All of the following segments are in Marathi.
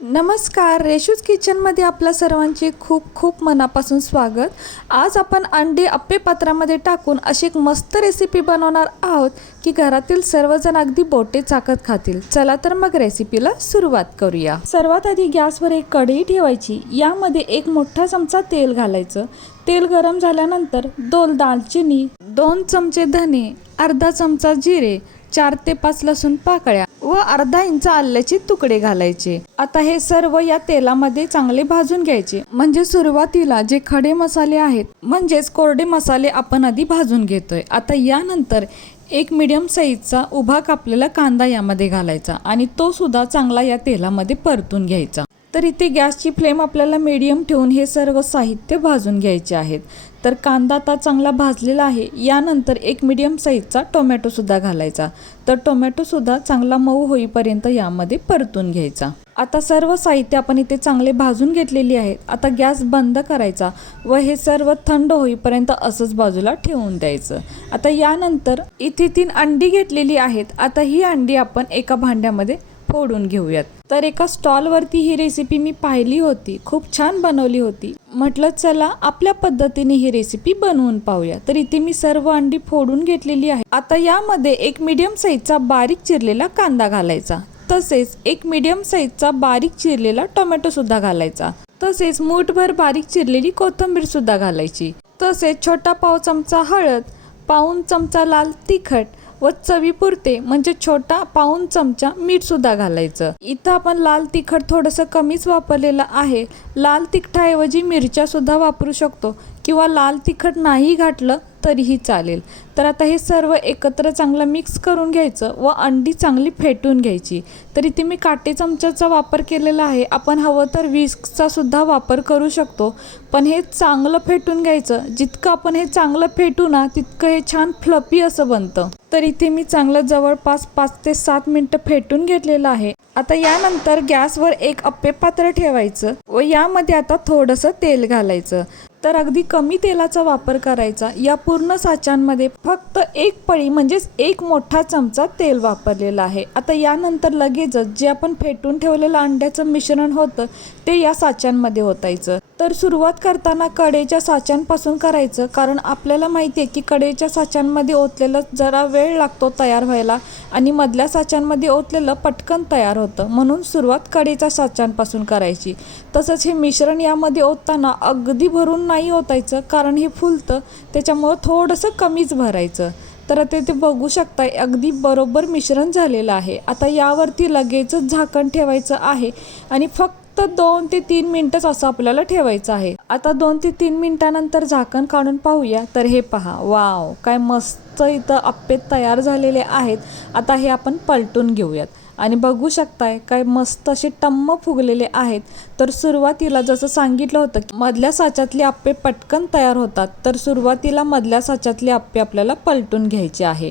नमस्कार, रेशूज किचनमध्ये आपल्या सर्वांचे खूप खूप मनापासून स्वागत। आज आपण अंडी अप्पे पात्रामध्ये टाकून अशी एक मस्त रेसिपी बनवणार आहोत की घरातील सर्वजण अगदी बोटे चाकत खातील। चला तर मग रेसिपीला सुरुवात करूया। सर्वात आधी गॅसवर एक कढई ठेवायची, यामध्ये एक मोठा चमचा तेल घालायचं। तेल गरम झाल्यानंतर 2 दालचिनी, 2 चमचे धने, अर्धा चमचा जिरे, 4 ते 5 लसूण पाकळ्या व अर्धा इंच आल्याचे तुकडे घालायचे। आता हे सर्व या तेलामध्ये चांगले भाजून घ्यायचे। म्हणजे सुरुवातीला जे खडे मसाले आहेत म्हणजेच कोरडे मसाले आपण आधी भाजून घेतोय। आता यानंतर एक मीडियम साईजचा उभा कापलेला कांदा यामध्ये घालायचा आणि तो सुद्धा चांगला या तेलामध्ये परतून घ्यायचा। तर इथे गॅसची फ्लेम आपल्याला मीडियम ठेवून हे सर्व साहित्य भाजून घ्यायचे आहेत। तर कांदा आता चांगला भाजलेला आहे। यानंतर एक मीडियम साईजचा टोमॅटो सुद्धा घालायचा। तर टोमॅटो सुद्धा चांगला मऊ होईपर्यंत यामध्ये परतून घ्यायचा। आता सर्व साहित्य आपण इथे चांगले भाजून घेतलेली आहेत। आता गॅस बंद करायचा व हे सर्व थंड होईपर्यंत असंच बाजूला ठेवून द्यायचं। आता यानंतर इथे 3 अंडी घेतलेली आहेत। आता ही अंडी आपण एका भांड्यामध्ये फोडून घेऊयात। तर एका स्टॉलवरती ही रेसिपी मी पाहिली होती, खूप छान बनवली होती। म्हटलं चला आपल्या पद्धतीने ही रेसिपी बनवून पाहूया। तर इथे मी सर्व अंडी फोडून घेतलेली आहे। आता यामध्ये एक मीडियम साईजचा बारीक चिरलेला कांदा घालायचा, तसेच एक मीडियम साईजचा बारीक चिरलेला टोमॅटो सुद्धा घालायचा, तसेच मूठभर बारीक चिरलेली कोथिंबीर सुद्धा घालायची, तसेच छोटा पाव चमचा हळद, पाऊण चमचा लाल तिखट व चवीपुरते म्हणजे छोटा पाऊण चमचा मीठ सुद्धा घालायचं। इथं आपण लाल तिखट थोडंसं कमीच वापरलेलं आहे। लाल तिखटाऐवजी मिरच्या सुद्धा वापरू शकतो किंवा लाल तिखट नाही घातलं तरीही चालेल। तर आता हे सर्व एकत्र चांगलं मिक्स करून घ्यायचं व अंडी चांगली फेटून घ्यायची। तर इथे मी काटे चमच्याचा वापर केलेला आहे, आपण हवं तर विस्कचा सुद्धा वापर करू शकतो। पण हे चांगलं फेटून घ्यायचं। जितकं आपण हे चांगलं फेटू ना तितकं हे छान फ्लफी असं बनतं। तर इथे मी चांगलं जवळपास 5 ते 7 मिनिटं फेटून घेतलेलं आहे। आता यानंतर गॅसवर एक अप्पे पात्र ठेवायचं व यामध्ये आता थोडंसं तेल घालायचं। तर अगदी कमी तेलाचा वापर करायचा। या पूर्ण साच्यांमध्ये फक्त एक पळी म्हणजेच एक मोठा चमचा तेल वापरलेला आहे। आता यानंतर लगेचच जे आपण फेटून ठेवलेलं अंड्याचं मिश्रण होतं ते या साच्यांमध्ये ओतायचं। तर सुरुवात करताना कढईच्या साच्यांपासून करायचं, कारण आपल्याला माहिती आहे की कढईच्या साच्यांमध्ये ओतलेलं जरा वेळ लागतो तयार व्हायला आणि मधल्या साच्यांमध्ये ओतलेलं पटकन तयार होतं, म्हणून सुरुवात कढईच्या साच्यांपासून करायची। तसंच हे मिश्रण यामध्ये ओतताना अगदी भरून नाही ओतायचं, कारण हे फुलतं, त्याच्यामुळं थोडंसं कमीच भरायचं। तर आता ते बघू शकताय अगदी बरोबर मिश्रण झालेलं आहे। आता यावरती लगेचच झाकण ठेवायचं आहे आणि फक्त 2 ते 3 मिनिटच असं आपल्याला ठेवायचं आहे। आता 2 ते 3 मिनिटानंतर झाकण काढून पाहूया। तर हे पहा, वाव, काय मस्त इथं अप्पे तयार झालेले आहेत। आता हे आपण पलटून घेऊयात आणि बघू शकताय काय मस्त असे टम्म फुगलेले आहेत। तर सुरुवातीला जसं सांगितलं होतं की मधल्या साच्यातले अप्पे पटकन तयार होतात, तर सुरुवातीला मधल्या साच्यातले अप्पे आपल्याला पलटून घ्यायचे आहे।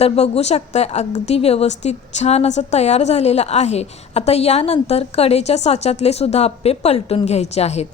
तर बघू शकताय अगदी व्यवस्थित छान असं तयार झालेलं आहे। आता यानंतर कढईच्या साच्यातले सुद्धा अप्पे पलटून घ्यायचे आहेत।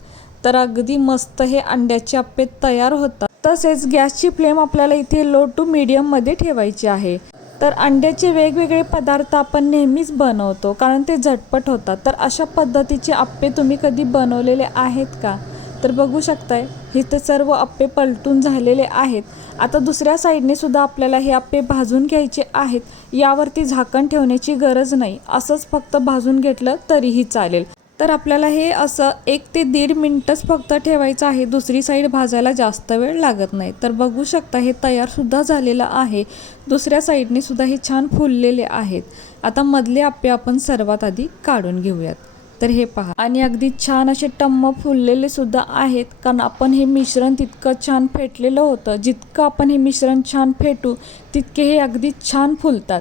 तर अगदी मस्त हे अंड्याचे अप्पे तयार होतात। तसेच गॅसची फ्लेम आपल्याला इथे लो टू मीडियममध्ये ठेवायची आहे। तर अंड्याचे वेगवेगळे पदार्थ आपण नेहमीच बनवतो, कारण ते झटपट होतात। तर अशा पद्धतीचे अप्पे तुम्ही कधी बनवलेले आहेत का? तर बघू शकताय हे तर सर्व अप्पे पलटून झालेले आहेत। आता दुसऱ्या साईडने सुद्धा आपल्याला हे अप्पे भाजून घ्यायचे आहेत। यावरती झाकण ठेवण्याची गरज नाही, असंच फक्त भाजून घेतलं तरीही चालेल। तर आपल्याला हे असं 1 ते 1.5 मिनिटच फक्त ठेवायचं आहे, दुसरी साईड भाजायला जास्त वेळ लागत नाही। तर बघू शकता हे तयारसुद्धा झालेलं आहे। दुसऱ्या साईडने सुद्धा हे छान फुललेले आहेत। आता मधले अप्पे आपण सर्वात आधी काढून घेऊयात। तर हे पहा, आणि अगदी छान असे टम्म फुललेले सुद्धा आहेत, कारण आपण हे मिश्रण तितकं छान फेटलेलं होतं। जितकं आपण हे मिश्रण छान फेटू तितके हे अगदी छान फुलतात।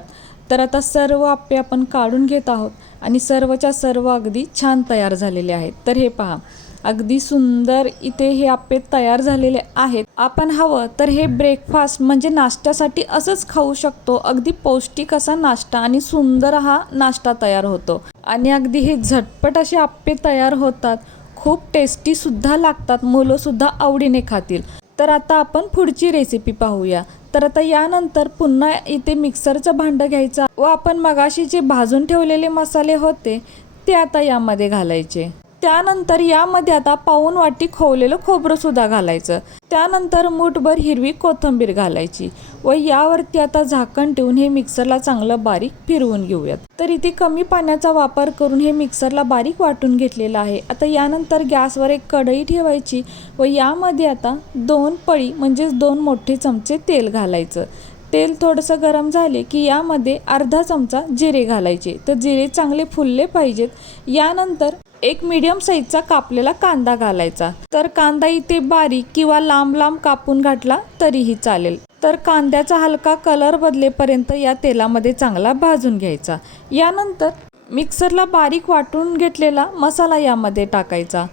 तर आता सर्व अप्पे आपण काढून घेत आहोत आणि सर्वच्या सर्व अगदी छान तयार झालेले आहेत। तर हे पहा, अगदी सुंदर इथे हे अप्पे तयार झालेले आहेत। आपण हवं तर हे ब्रेकफास्ट म्हणजे नाश्त्यासाठी असंच खाऊ शकतो। अगदी पौष्टिक असा नाश्ता आणि सुंदर हा नाश्ता तयार होतो आणि अगदी हे झटपट असे अप्पे तयार होतात, खूप टेस्टी सुद्धा लागतात, मुलं सुद्धा आवडीने खातील। तर आता आपण पुढची रेसिपी पाहूया। तर आता यानंतर पुन्हा इथे मिक्सरचं भांडं घ्यायचं व आपण मगाशी जे भाजून ठेवलेले मसाले होते ते आता यामध्ये घालायचे। त्यानंतर यामध्ये आता पाऊण वाटी खोवलेलं खोबरं सुद्धा घालायचं। त्यानंतर मूठभर हिरवी कोथिंबीर घालायची व यावरती आता झाकण ठेवून हे मिक्सरला चांगलं बारीक फिरवून घेऊयात। तर इथे कमी पाण्याचा वापर करून हे मिक्सरला बारीक वाटून घेतलेलं आहे। आता यानंतर गॅसवर एक कढई ठेवायची व यामध्ये आता 2 पळी म्हणजेच 2 मोठे चमचे तेल घालायचं। तेल थोडंसं गरम झाले की यामध्ये अर्धा चमचा जिरे घालायचे। तर जिरे चांगले फुलले पाहिजेत। यानंतर एक मीडियम साईजचा कापलेला कांदा घालायचा। तर कांदा इथे बारीक किंवा लांब लांब कापून घातला तरीही चालेल। तर कांद्याचा हलका कलर बदलेपर्यंत या तेलामध्ये चांगला भाजून घ्यायचा। यानंतर मिक्सरला बारीक वाटून घेतलेला मसाला यामध्ये टाकायचा।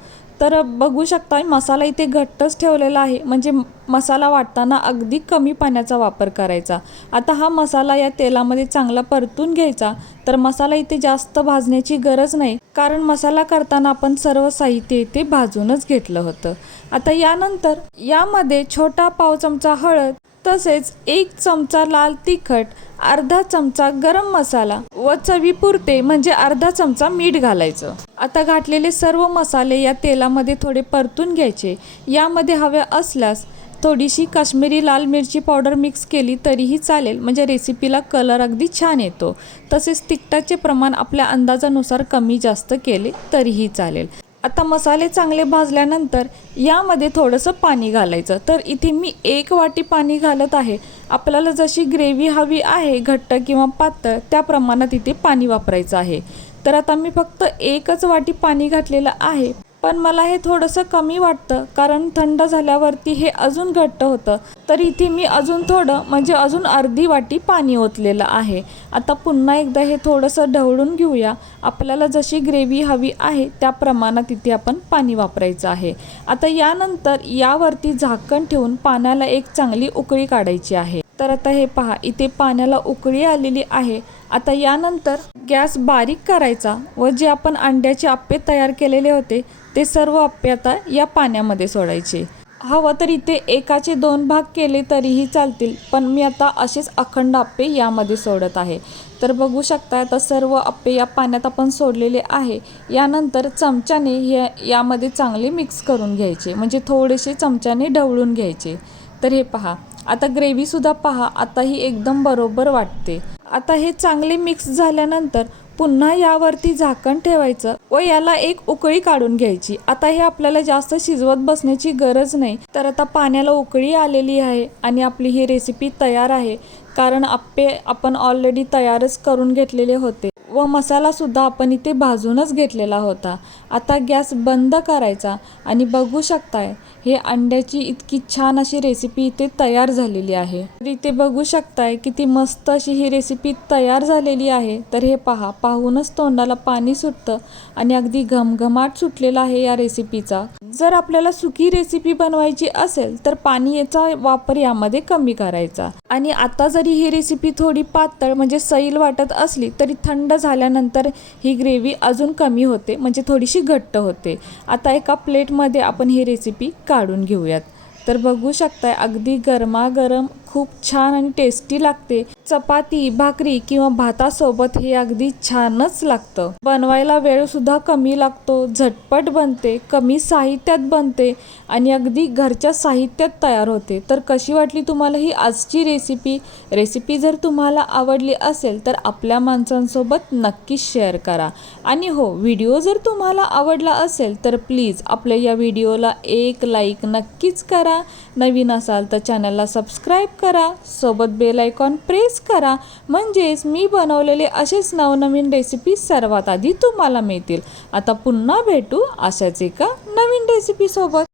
तर बघू शकता मसाला इथे घट्टच ठेवलेला आहे, म्हणजे मसाला वाटताना अगदी कमी पाण्याचा वापर करायचा। आता हा मसाला या तेलामध्ये चांगला परतून घ्यायचा। तर मसाला इथे जास्त भाजण्याची गरज नाही, कारण मसाला करताना आपण सर्व साहित्य इथे भाजूनच घेतलं होतं। आता यानंतर यामध्ये छोटा पाव चमचा हळद, तसेच 1 चमचा लाल तिखट, अर्धा चमचा गरम मसाला व चवीपुरते म्हणजे अर्धा चमचा मीठ घालायचं। आता घातलेले सर्व मसाले या तेलामध्ये थोडे परतून घ्यायचे। यामध्ये हवे असल्यास थोडीशी काश्मीरी लाल मिरची पावडर मिक्स केली तरीही चालेल, म्हणजे रेसिपीला कलर अगदी छान येतो। तसेच तिखटाचे प्रमाण आपल्या अंदाजानुसार कमी जास्त केले तरीही चालेल। आता मसाले चांगले भाजल्यानंतर यामध्ये थोडंसं पाणी घालायचं। तर इथे मी 1 वाटी पाणी घालत आहे। आपल्याला जशी ग्रेव्ही हवी आहे, घट्ट किंवा पातळ, त्या प्रमाणात इथे पाणी वापरायचं आहे। तर आता मी फक्त 1च वाटी पाणी घातलेलं आहे, पण मला हे थोडंसं कमी वाटतं, कारण थंड झाल्यावरती हे अजून घट्ट होतं। तर इथे मी अजून थोडं म्हणजे अजून अर्धी वाटी पाणी ओतलेलं आहे। आता पुन्हा एकदा हे थोडंसं ढवळून घेऊया। आपल्याला जशी ग्रेव्ही हवी आहे त्या प्रमाणात इथे आपण पाणी वापरायचं आहे। आता यानंतर यावरती झाकण ठेवून पाण्याला एक चांगली उकळी काढायची आहे। तर आता हे पहा, इथे पाण्याला उकळी आलेली आहे। आता यानंतर गॅस बारीक करायचा व जे आपण अंड्याचे अप्पे तयार केलेले होते ते सर्व अप्पे आता या पाण्यामध्ये सोडायचे। हवं तर इथे एकाचे 2 भाग केले तरीही चालतील, पण मी आता असेच अखंड अप्पे यामध्ये सोडत आहे। तर बघू शकता आता सर्व अप्पे या पाण्यात आपण सोडलेले आहे। यानंतर चमच्याने यामध्ये चांगले मिक्स करून घ्यायचे, म्हणजे थोडेसे चमच्याने ढवळून घ्यायचे। तर हे पहा, आता ग्रेव्हीसुद्धा पहा, आता ही एकदम बरोबर वाटते। आता हे चांगले मिक्स झाल्यानंतर पुन्हा यावरती झाकण ठेवायचं व याला एक उकळी काढून घ्यायची। आता हे आपल्याला जास्त शिजवत बसण्याची गरज नाही। तर आता पाण्याला उकळी आलेली आहे आणि आपली ही रेसिपी तयार आहे, कारण अप्पे आपण ऑलरेडी तयारच करून घेतलेले होते व मसाला सुद्धा आपण इथे भाजूनच घेतलेला होता। आता गॅस बंद करायचा आणि बघू शकताय हे अंड्याची इतकी छान अशी रेसिपी इथे तयार झालेली आहे। तर इथे बघू शकताय किती मस्त अशी ही रेसिपी तयार झालेली आहे। तर हे पहा, पाहूनच तोंडाला पाणी सुटतं आणि अगदी घमघमाट सुटलेला आहे या रेसिपीचा। जर आपल्याला सुकी रेसिपी बनवायची असेल तर पाण्याचा वापर यामध्ये कमी करायचा। आणि आता जरी ही रेसिपी थोडी पातळ म्हणजे सैल वाटत असली तरी थंड झाल्यानंतर ही ग्रेव्ही अजून कमी होते, म्हणजे थोडीशी घट्ट होते। आता एका प्लेटमध्ये आपण ही रेसिपी काढून घेऊयात। तर बघू शकताय अगदी गरमागरम खूप छान आणि टेस्टी लागते। चपाती, भाकरी किंवा भातासोबत हे अगदी छानच लागतं। बनवायला वेळ सुद्धा कमी लागतो, झटपट बनते, कमी साहित्यात बनते आणि अगदी घरच्या साहित्यात तयार होते। तर कशी वाटली तुम्हाला ही आजची रेसिपी जर तुम्हाला आवडली असेल तर आपल्या माणसांसोबत नक्कीच शेअर करा। आणि हो, व्हिडिओ जर तुम्हाला आवडला असेल तर प्लीज आपल्या या व्हिडिओला एक लाईक नक्कीच करा। नवीन असाल तर चॅनलला सबस्क्राईब करा, सोबत बेल आयकॉन प्रेस करा, म्हणजेच मी बनवलेले असेच नवनवीन रेसिपी सर्वात आधी तुम्हाला मिळतील। आता पुन्हा भेटू अशाच एका नवीन रेसिपी सोबत।